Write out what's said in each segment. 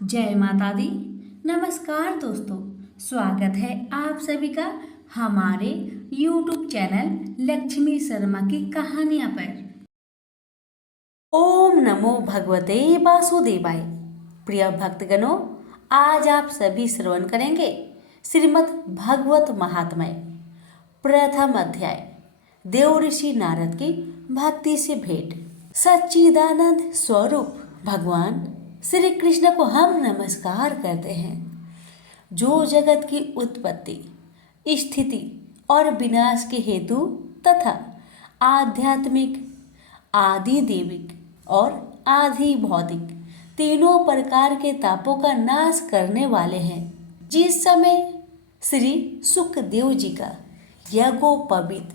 जय माता दी। नमस्कार दोस्तों, स्वागत है आप सभी का हमारे YouTube चैनल लक्ष्मी शर्मा की कहानियां पर। ओम नमो भगवते वासुदेवाय। प्रिय भक्तगणों, आज आप सभी श्रवण करेंगे श्रीमद् भागवत महात्म्य प्रथम अध्याय देव ऋषि नारद की भक्ति से भेंट। सच्चिदानंद स्वरूप भगवान श्री कृष्ण को हम नमस्कार करते हैं, जो जगत की उत्पत्ति, स्थिति और विनाश के हेतु तथा आध्यात्मिक, आदि देविक और आधि भौतिक तीनों प्रकार के तापों का नाश करने वाले हैं। जिस समय श्री सुखदेव जी का यज्ञोपवीत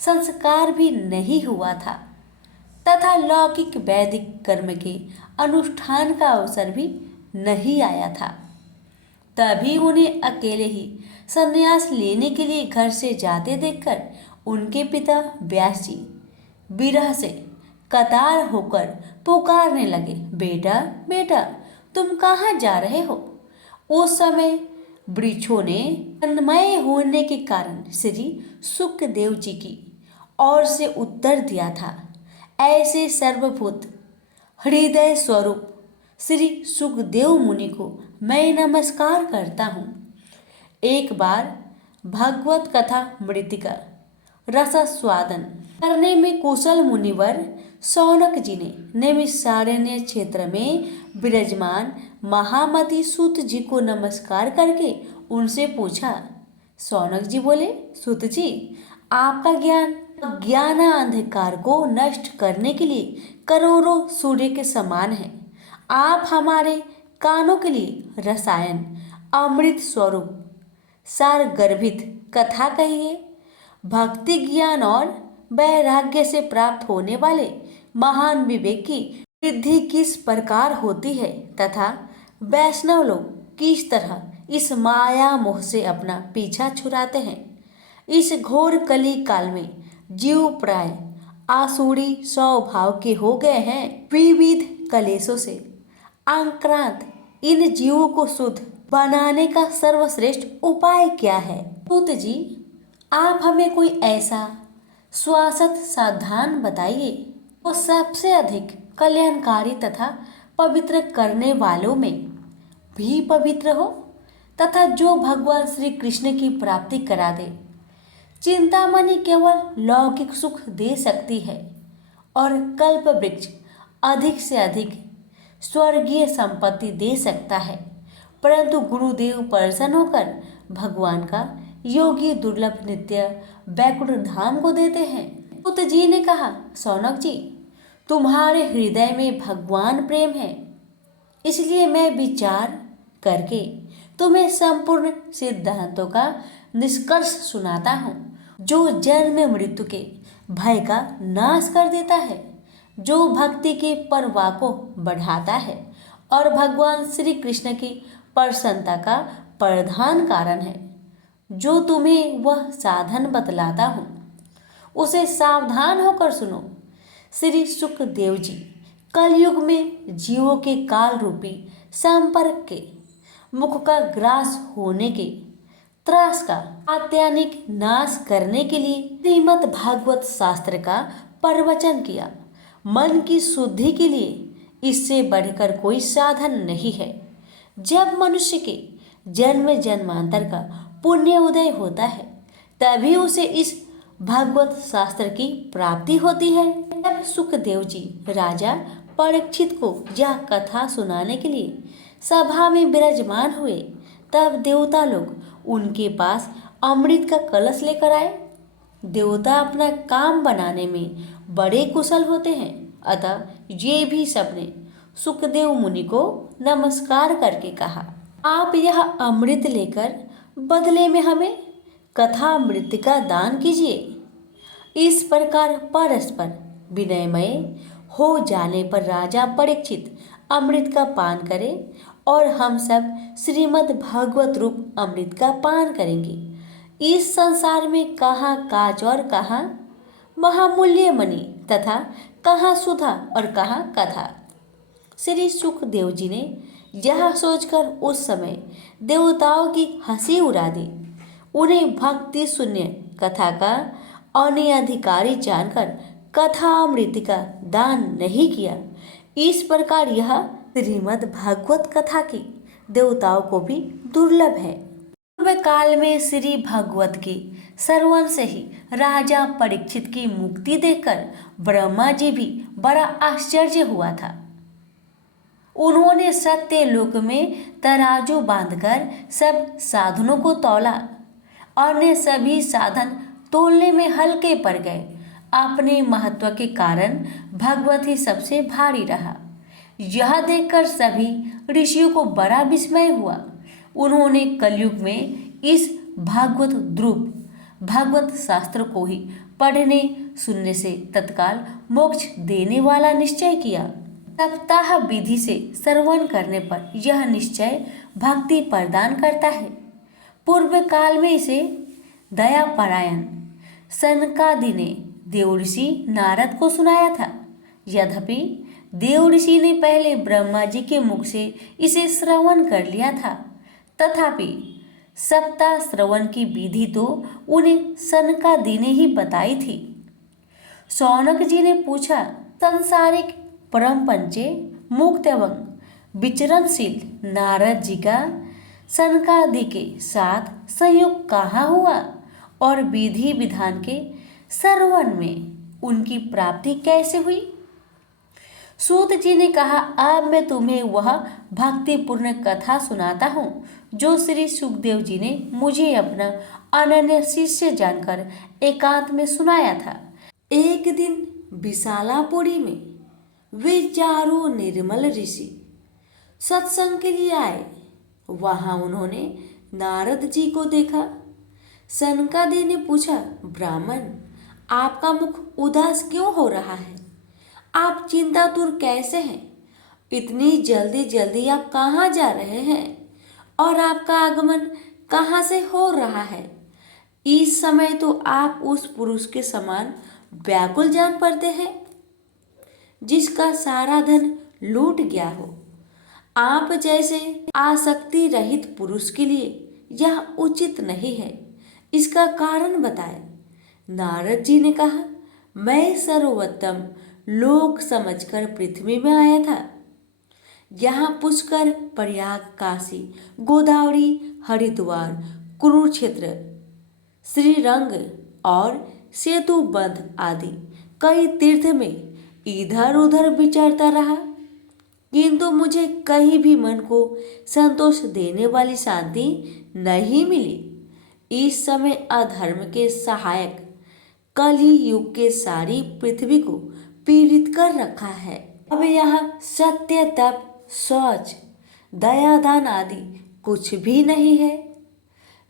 संस्कार भी नहीं हुआ था तथा लौकिक वैदिक कर्म के अनुष्ठान का अवसर भी नहीं आया था, तभी उन्हें अकेले ही संन्यास लेने के लिए घर से जाते देखकर उनके पिता व्यास जी विरह से कतार होकर पुकारने लगे, बेटा बेटा तुम कहाँ जा रहे हो। उस समय वृक्षों ने तन्मय होने के कारण श्री सुखदेव जी की ओर से उत्तर दिया था, ऐसे सर्वभूत हृदय स्वरूप श्री सुखदेव मुनि को मैं नमस्कार करता हूँ। एक बार भगवत कथा मृतिका रसास्वादन करने में कुशल मुनिवर शौनक जी ने नैमिषारण्य क्षेत्र में विराजमान महामती सूत जी को नमस्कार करके उनसे पूछा। शौनक जी बोले, सूत जी, आपका ज्ञान अंधकार को नष्ट करने के लिए करोड़ों सूर्य के समान है। आप हमारे कानों के लिए रसायन अमृत स्वरूप सार गर्भित कथा कहिए। भक्ति ज्ञान और वैराग्य से प्राप्त होने वाले महान विवेक की वृद्धि किस प्रकार होती है तथा वैष्णव लोग किस तरह इस माया मोह से अपना पीछा छुड़ाते हैं। इस घोर कली काल में जीव प्राय आसुरी स्वभाव के हो गए हैं। विविध कलेशों से आक्रांत इन जीवों को शुद्ध बनाने का सर्वश्रेष्ठ उपाय क्या है। सूत जी, आप हमें कोई ऐसा शाश्वत साधन बताइए वो सबसे अधिक कल्याणकारी तथा पवित्र करने वालों में भी पवित्र हो तथा जो भगवान श्री कृष्ण की प्राप्ति करा दे। चिंतामणि केवल लौकिक सुख दे सकती है और कल्प वृक्ष अधिक से अधिक स्वर्गीय संपत्ति दे सकता है, परंतु गुरुदेव प्रसन्न होकर भगवान का योगी दुर्लभ नित्य वैकुंठ धाम को देते हैं। सूत जी ने कहा, शौनक जी, तुम्हारे हृदय में भगवान प्रेम है, इसलिए मैं विचार करके तुम्हें संपूर्ण सिद्धांतों का निष्कर्ष सुनाता हूँ, जो जन्म मृत्यु के भय का नाश कर देता है, जो भक्ति के प्रवाह को बढ़ाता है और भगवान श्री कृष्ण की प्रसन्नता का प्रधान कारण है। जो तुम्हें वह साधन बतलाता हूँ उसे सावधान होकर सुनो। श्री सुखदेव जी कलयुग में जीवों के काल रूपी संपर्क के मुख का ग्रास होने के त्रास का आत्यानिक नाश करने के लिए श्रीमद् भागवत शास्त्र का प्रवचन किया। मन की शुद्धि के लिए इससे बढ़कर कोई साधन नहीं है। जब मनुष्य के जन्म जन्मांतर का पुण्य उदय होता है, तभी उसे इस भागवत शास्त्र की प्राप्ति होती है। जब सुखदेव जी राजा परीक्षित को यह कथा सुनाने के लिए सभा में विराजमान हुए, तब देवता लोग उनके पास अमृत का कलश लेकर आए। देवता अपना काम बनाने में बड़े कुशल होते हैं, अतः ये भी सबने सुखदेव मुनि को नमस्कार करके कहा, आप यह अमृत लेकर बदले में हमें कथा अमृत का दान कीजिए। इस प्रकार परस्पर विनयमय हो जाने पर राजा परीक्षित अमृत का पान करें और हम सब श्रीमद् भागवत रूप अमृत का पान करेंगे। इस संसार में कहाँ काज और कहाँ महामूल्य मणि तथा कहाँ सुधा और कहाँ कथा। श्री सुखदेव जी ने यह सोचकर उस समय देवताओं की हंसी उड़ा दी। उन्हें भक्ति शून्य कथा का अनधिकारी जानकर कथामृत का दान नहीं किया। इस प्रकार यह श्रीमद् भागवत कथा की देवताओं को भी दुर्लभ है। पूर्व काल में श्री भागवत की श्रवण से ही राजा परीक्षित की मुक्ति देखकर ब्रह्मा जी भी बड़ा आश्चर्य हुआ था। उन्होंने सत्य लोक में तराजू बांधकर सब साधनों को तौला। अन्य सभी साधन तोलने में हल्के पड़ गए। अपने महत्व के कारण भगवत ही सबसे भारी रहा। यह देखकर सभी ऋषियों को बड़ा विस्मय हुआ। उन्होंने कलयुग में इस भागवत ध्रुव भागवत शास्त्र को ही पढ़ने सुनने से तत्काल मोक्ष देने वाला निश्चय किया। सप्ताह विधि से श्रवण करने पर यह निश्चय भक्ति प्रदान करता है। पूर्व काल में इसे दयापरायण सनकादि ने देवऋषि नारद को सुनाया था। यद्यपि देवऋषि ने पहले ब्रह्मा जी के मुख से इसे श्रवण कर लिया था, तथापि सप्ताह श्रवण की विधि तो उन्हें सनकादि ने ही बताई थी। शौनक जी ने पूछा, संसारिक परम पंचे मुक्त एवं विचरणशील नारद जी का सनकादि के साथ संयोग कहाँ हुआ और विधि विधान के श्रवण में उनकी प्राप्ति कैसे हुई? सूत जी ने कहा, अब मैं तुम्हें वह भक्तिपूर्ण कथा सुनाता हूँ जो श्री सुखदेव जी ने मुझे अपना अनन्य शिष्य जानकर एकांत में सुनाया था। एक दिन विशालापुरी में वे चारों निर्मल ऋषि सत्संग के लिए आए। वहां उन्होंने नारद जी को देखा। सनकादि ने पूछा, ब्राह्मण, आपका मुख उदास क्यों हो रहा है? आप चिंतातुर कैसे हैं? इतनी जल्दी जल्दी आप कहाँ जा रहे हैं और आपका आगमन कहाँ से हो रहा है? इस समय तो आप उस पुरुष के समान व्याकुल जान पड़ते हैं जिसका सारा धन लूट गया हो। आप जैसे आसक्ति रहित पुरुष के लिए यह उचित नहीं है। इसका कारण बताएं। नारद जी ने कहा, मैं सर्वोत्तम लोक समझकर पृथ्वी में आया था। यहाँ पुष्कर, प्रयाग, काशी, गोदावरी, हरिद्वार, कुरुक्षेत्र, श्रीरंग और सेतुबंध आदि कई तीर्थ में इधर उधर विचरता रहा, किंतु मुझे कहीं भी मन को संतोष देने वाली शांति नहीं मिली। इस समय अधर्म के सहायक कलि युग के सारी पृथ्वी को पीड़ित कर रखा है। अब यहाँ सत्य, तप, शौच, दयादान आदि कुछ भी नहीं है।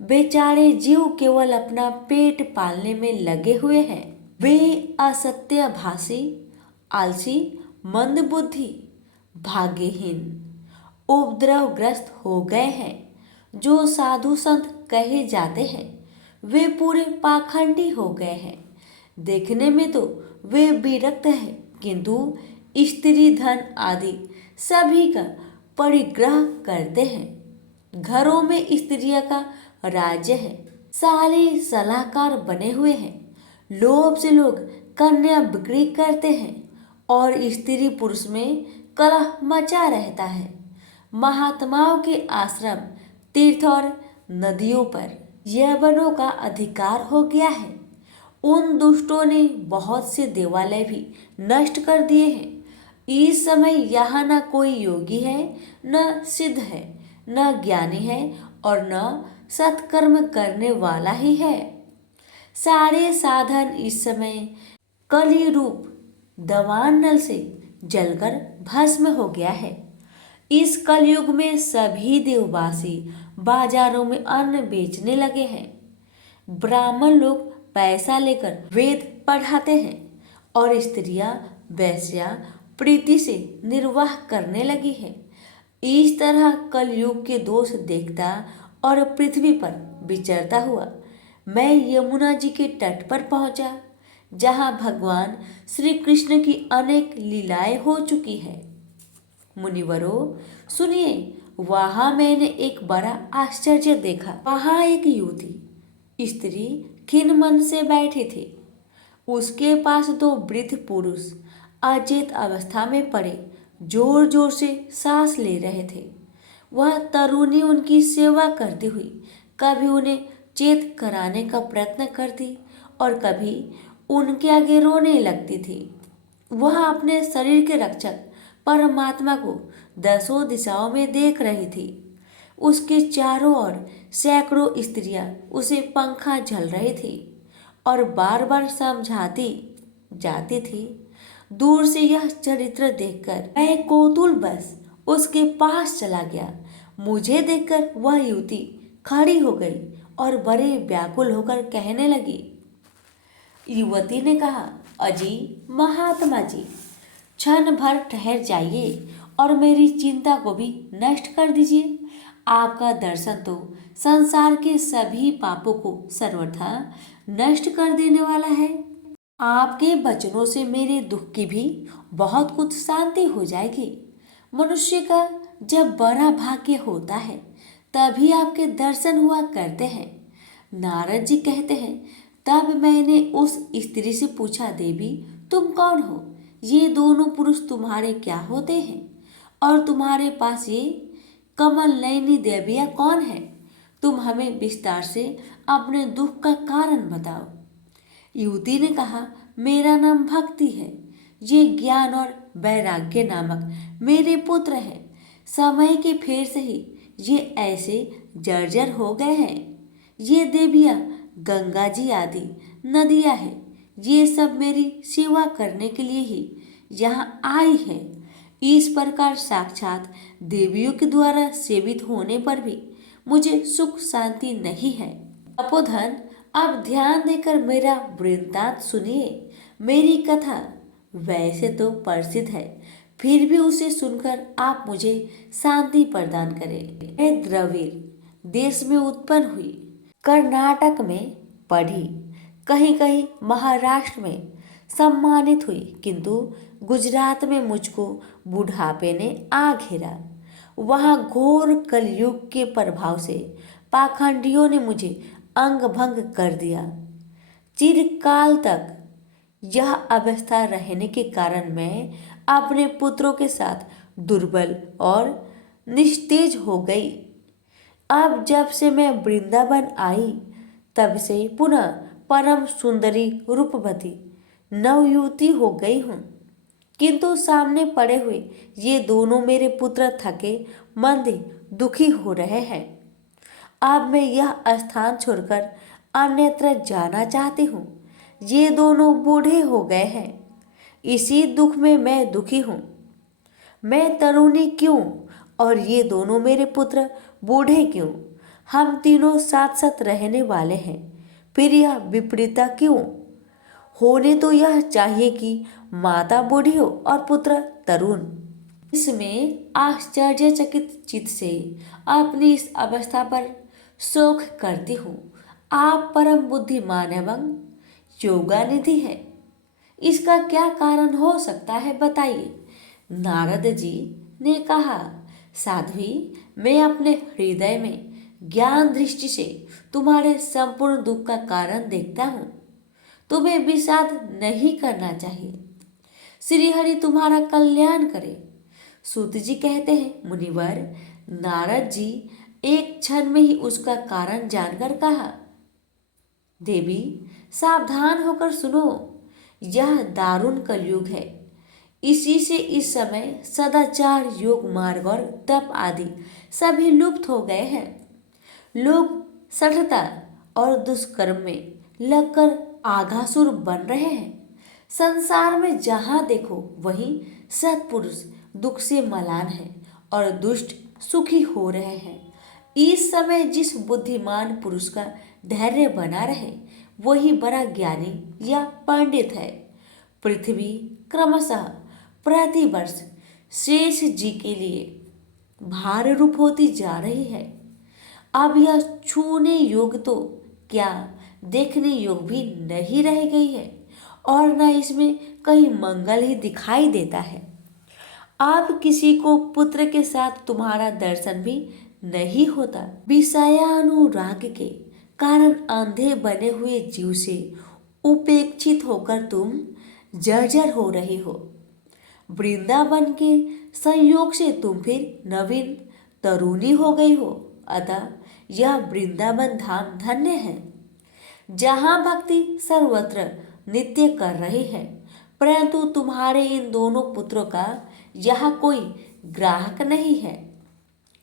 बेचारे जीव केवल अपना पेट पालने में लगे हुए हैं। वे असत्यभाषी, आलसी, मंदबुद्धि, भाग्यहीन, उपद्रवग्रस्त हो गए हैं। जो साधु संत कहे जाते हैं वे पूरे पाखंडी हो गए हैं। देखने में तो वे विरक्त हैं, किंतु स्त्री धन आदि सभी का परिग्रह करते हैं। घरों में स्त्रियों का राज्य है। सारे सलाहकार बने हुए हैं। लोभ से लोग कन्या बिक्री करते हैं और स्त्री पुरुष में कलह मचा रहता है। महात्माओं के आश्रम, तीर्थ और नदियों पर यवनों का अधिकार हो गया है। उन दुष्टों ने बहुत से देवालय भी नष्ट कर दिए हैं। इस समय यहाँ न कोई योगी है, न सिद्ध है, न ज्ञानी है और न सत्कर्म करने वाला ही है। सारे साधन इस समय कलि रूप दवान नल से जलकर भस्म हो गया है। इस कलयुग में सभी देववासी बाजारों में अन्न बेचने लगे हैं। ब्राह्मण लोग पैसा लेकर वेद पढ़ाते हैं और स्त्रियां वैश्या प्रीति से निर्वाह करने लगी है। इस तरह कलयुग के दोष देखता और पृथ्वी पर विचरता हुआ मैं यमुना जी के तट पर पहुंचा, जहां भगवान श्री कृष्ण की अनेक लीलाएं हो चुकी है। मुनिवरों सुनिए, वहां मैंने एक बड़ा आश्चर्य देखा। वहां एक युवती स्त्री खिन्न मन से बैठी थी। उसके पास दो वृद्ध पुरुष अचेत अवस्था में पड़े जोर जोर से सांस ले रहे थे। वह तरुणी उनकी सेवा करती हुई कभी उन्हें चेत कराने का प्रयत्न करती और कभी उनके आगे रोने लगती थी। वह अपने शरीर के रक्षक परमात्मा को दसों दिशाओं में देख रही थी। उसके चारों ओर सैकड़ों स्त्रियां उसे पंखा झल रही थी और बार बार समझाती जाती थी। दूर से यह चरित्र देखकर मैं कौतूहलवश उसके पास चला गया। मुझे देखकर वह युवती खड़ी हो गई और बड़े व्याकुल होकर कहने लगी। युवती ने कहा, अजी महात्मा जी, क्षण भर ठहर जाइए और मेरी चिंता को भी नष्ट कर दीजिए। आपका दर्शन तो संसार के सभी पापों को सर्वथा नष्ट कर देने वाला है। आपके वचनों से मेरे दुख की भी बहुत कुछ शांति हो जाएगी। मनुष्य का जब बड़ा भाग्य होता है तभी आपके दर्शन हुआ करते हैं। नारद जी कहते हैं, तब मैंने उस स्त्री से पूछा, देवी तुम कौन हो? ये दोनों पुरुष तुम्हारे क्या होते हैं? और तुम्हारे पास ये कमल नयनी देवियाँ कौन है? तुम हमें विस्तार से अपने दुख का कारण बताओ। युवती ने कहा, मेरा नाम भक्ति है। ये ज्ञान और वैराग्य नामक मेरे पुत्र हैं। समय के फेर से ही ये ऐसे जर्जर हो गए हैं। ये देवियाँ गंगा जी आदि नदियाँ हैं। ये सब मेरी सेवा करने के लिए ही यहाँ आई है। इस प्रकार साक्षात देवियों के द्वारा सेवित होने पर भी मुझे सुख शांति नहीं है। तपोधन, अब ध्यान देकर मेरा वृत्तांत सुनिए। मेरी कथा वैसे तो प्रसिद्ध है, फिर भी उसे सुनकर आप मुझे शांति प्रदान करें। मैं द्रविड़ देश में उत्पन्न हुई, कर्नाटक में पढ़ी, कहीं कहीं महाराष्ट्र में सम्मानित हुई, किंतु गुजरात में मुझको बुढ़ापे ने आ घेरा। वहाँ घोर कलयुग के प्रभाव से पाखंडियों ने मुझे अंग भंग कर दिया। चिरकाल तक यह अवस्था रहने के कारण मैं अपने पुत्रों के साथ दुर्बल और निस्तेज हो गई। अब जब से मैं वृंदावन आई तब से पुनः परम सुंदरी रूपवती नवयुवती हो गई हूँ, किंतु सामने पड़े हुए ये दोनों मेरे पुत्र थके मंदे दुखी हो रहे हैं। अब मैं यह स्थान छोड़कर अन्यत्र जाना चाहती हूँ। ये दोनों बूढ़े हो गए हैं, इसी दुख में मैं दुखी हूँ। मैं तरुणी क्यों और ये दोनों मेरे पुत्र बूढ़े क्यों? हम तीनों साथ साथ रहने वाले हैं, फिर यह विपरीतता क्यों? होने तो यह चाहिए कि माता बूढ़ी हो और पुत्र तरुण। इसमें आश्चर्यचकित चित्त से अपनी इस अवस्था पर शोक करती हूँ। आप परम बुद्धिमान एवं योगानिधि है, इसका क्या कारण हो सकता है बताइए। नारद जी ने कहा, साध्वी, मैं अपने हृदय में ज्ञान दृष्टि से तुम्हारे संपूर्ण दुख का कारण देखता हूँ। तुम्हें विषाद नहीं करना चाहिए। श्री हरि तुम्हारा कल्याण करे। सूत जी कहते हैं, मुनिवर, नारद जी एक क्षण में ही उसका कारण जानकर कहा, देवी सावधान होकर सुनो, यह दारुण कलयुग है। इसी से इस समय सदाचार, योग मार्ग और तप आदि सभी लुप्त हो गए हैं। लोग सठता और दुष्कर्म में लगकर आघासुर बन रहे हैं। संसार में जहाँ देखो वहीं सत्पुरुष दुख से मलान है और दुष्ट सुखी हो रहे हैं। इस समय जिस बुद्धिमान पुरुष का धैर्य बना रहे वही बड़ा ज्ञानी या पंडित है। पृथ्वी क्रमशः प्रतिवर्ष शेष जी के लिए भार रूप होती जा रही है। अब यह छूने योग तो क्या देखने योग भी नहीं रह गई है और न इसमें कहीं मंगल ही दिखाई देता है। आप किसी को पुत्र के साथ तुम्हारा दर्शन भी नहीं होता। विषयानुराग के कारण अंधे बने हुए जीव से उपेक्षित होकर तुम जर्जर हो रहे हो। वृंदावन के संयोग से तुम फिर नवीन तरुणी हो गई हो। अतः यह वृंदावन धाम धन्य है, जहाँ भक्ति सर्वत्र नित्य कर रही है। परंतु तुम्हारे इन दोनों पुत्रों का यहाँ कोई ग्राहक नहीं है,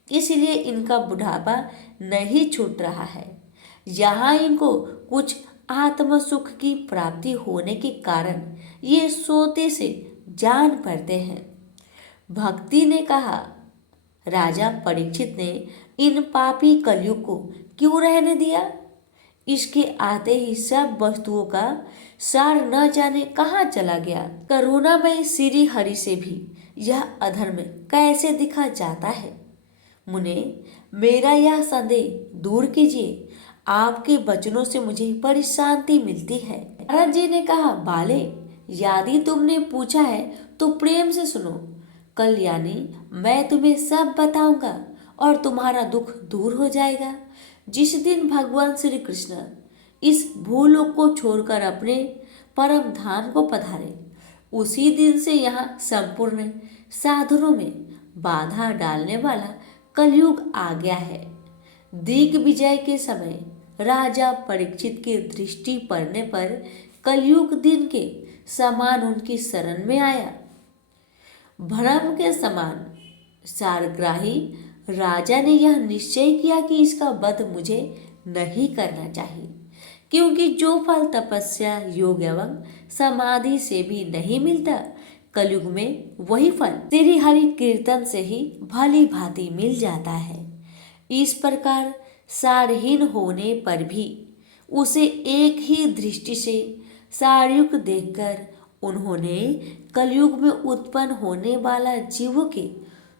इसलिए इनका बुढ़ापा नहीं छूट रहा है। यहाँ इनको कुछ आत्म सुख की प्राप्ति होने के कारण ये सोते से जान पड़ते हैं। भक्ति ने कहा, राजा परीक्षित ने इन पापी कलयुग को क्यों रहने दिया? इसके आते ही सब वस्तुओं का सार न जाने कहाँ चला गया। करुणामय श्री हरि से भी यह अधर्म कैसे दिखा जाता है? मुने, मेरा यह संदेह दूर कीजिए। आपके वचनों से मुझे बड़ी शांति मिलती है। नारद जी ने कहा, बाले, यदि तुमने पूछा है तो प्रेम से सुनो। कल्याणी, मैं तुम्हें सब बताऊंगा और तुम्हारा दुख दूर हो जाएगा। जिस दिन भगवान श्री कृष्ण इस भूलोक को छोड़कर अपने परम धाम को पधारे, उसी दिन से यहाँ संपूर्ण साधनों में बाधा डालने वाला कलयुग आ गया है। दिग्विजय के समय राजा परीक्षित की दृष्टि पड़ने पर कलयुग दिन के समान उनकी शरण में आया। भ्रम के समान सारग्राही राजा ने यह निश्चय किया कि इसका वध मुझे नहीं करना चाहिए, क्योंकि जो फल तपस्या, योग एवं समाधि से भी नहीं मिलता, कलयुग में वही फल श्री हरि कीर्तन से ही भली भांति मिल जाता है। इस प्रकार सारहीन होने पर भी उसे एक ही दृष्टि से सारयुक्त देखकर उन्होंने कलयुग में उत्पन्न होने वाला जीवों के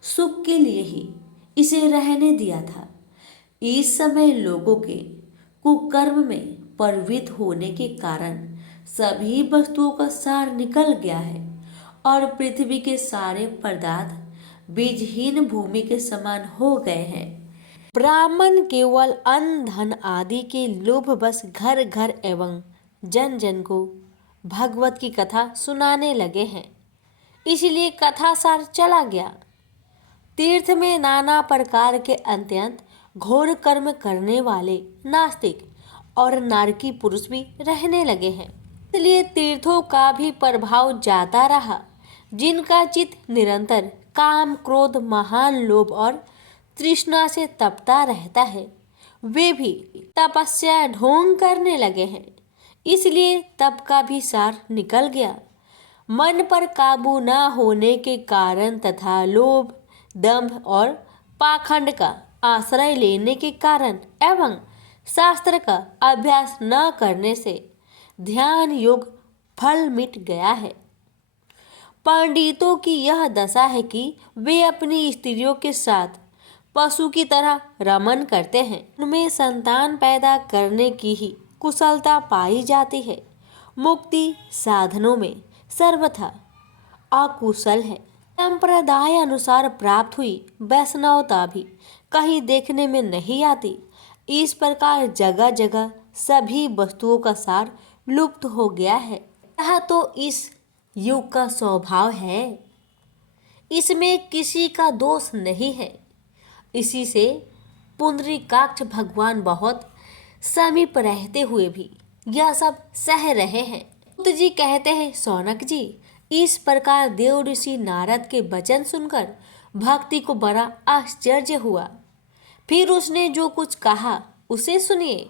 सुख के लिए ही इसे रहने दिया था। इस समय लोगों के कुकर्म में प्रवृत्त होने के कारण सभी वस्तुओं का सार निकल गया है और पृथ्वी के सारे पदार्थ बीजहीन भूमि के समान हो गए हैं। ब्राह्मण केवल अन्न धन आदि के लोभ बस घर घर एवं जन जन को भगवत की कथा सुनाने लगे हैं, इसलिए कथा सार चला गया। तीर्थ में नाना प्रकार के अत्यंत घोर कर्म करने वाले नास्तिक और नारकी पुरुष भी रहने लगे हैं, इसलिए तीर्थों का भी प्रभाव जाता रहा। जिनका चित्त निरंतर काम, क्रोध, महान लोभ और तृष्णा से तपता रहता है, वे भी तपस्या ढोंग करने लगे हैं, इसलिए तप का भी सार निकल गया। मन पर काबू न होने के कारण तथा लोभ, दंभ और पाखंड का आश्रय लेने के कारण एवं शास्त्र का अभ्यास न करने से ध्यान योग फल मिट गया है। पंडितों की यह दशा है कि वे अपनी स्त्रियों के साथ पशु की तरह रमन करते हैं। उनमें संतान पैदा करने की ही कुशलता पाई जाती है। मुक्ति साधनों में सर्वथा अकुशल है। संप्रदाय अनुसार प्राप्त हुई वैष्णवता भी कहीं देखने में नहीं आती। इस प्रकार जगह जगह सभी वस्तुओं का सार लुप्त हो गया है। यह तो इस युग का स्वभाव है, इसमें किसी का दोष नहीं है। इसी से पुंडरीकाक्ष भगवान बहुत समीप रहते हुए भी यह सब सह रहे हैं। बुद्ध जी कहते हैं, सौनक जी, इस प्रकार देव ऋषि नारद के वचन सुनकर भक्ति को बड़ा आश्चर्य हुआ। फिर उसने जो कुछ कहा उसे सुनिए।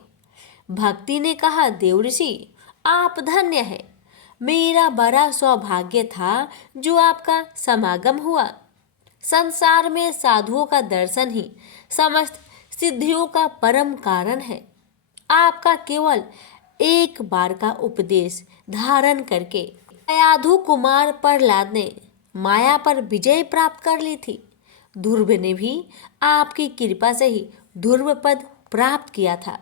भक्ति ने कहा, देव ऋषि, आप धन्य हैं। मेरा बड़ा सौभाग्य था जो आपका समागम हुआ। संसार में साधुओं का दर्शन ही समस्त सिद्धियों का परम कारण है। आपका केवल एक बार का उपदेश धारण करके अयाधु कुमार प्रहलाद ने माया पर विजय प्राप्त कर ली थी। ध्रुव ने भी आपकी कृपा से ही ध्रुव पद प्राप्त किया था।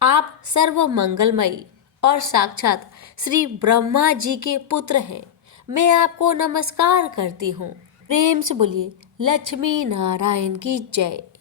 आप सर्व मंगलमयी और साक्षात श्री ब्रह्मा जी के पुत्र हैं। मैं आपको नमस्कार करती हूँ। प्रेम से बोलिए लक्ष्मी नारायण की जय।